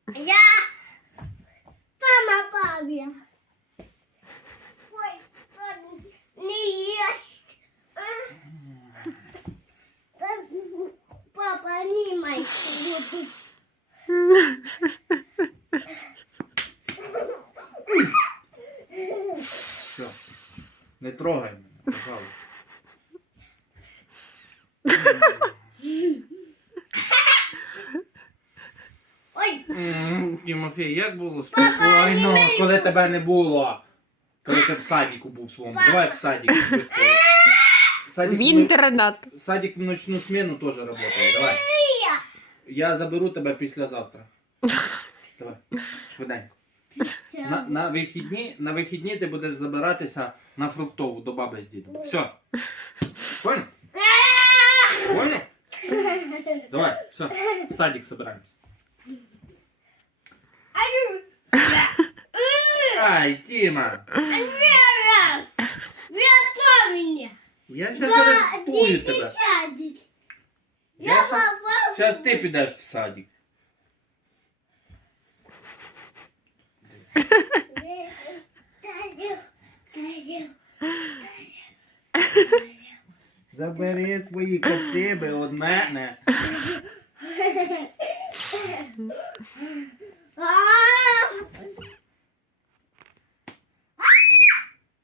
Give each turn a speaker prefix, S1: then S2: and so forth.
S1: Я сама папе. Ой, не есть. Папа, не мой.
S2: Все. Не трогай мене, пожалуйста.
S1: Ой,
S2: Тимофій, як було спокійно, коли тебе не було? Коли ти в садіку був своєму. Давай в садик.
S3: В інтернат.
S2: Садик в ночну смену теж працює. Давай. Я заберу тебе післязавтра. Давай, швиденько. На вихідні ти будеш забиратися на фруктову до баби з дідом. Все. Понял? Понял? Давай, все, в садик собираемся. Ай, Тима.
S1: меня.
S2: Я сейчас арестую тебя. Сейчас ты підеш в садик. Забери свої коциби від мене.
S1: А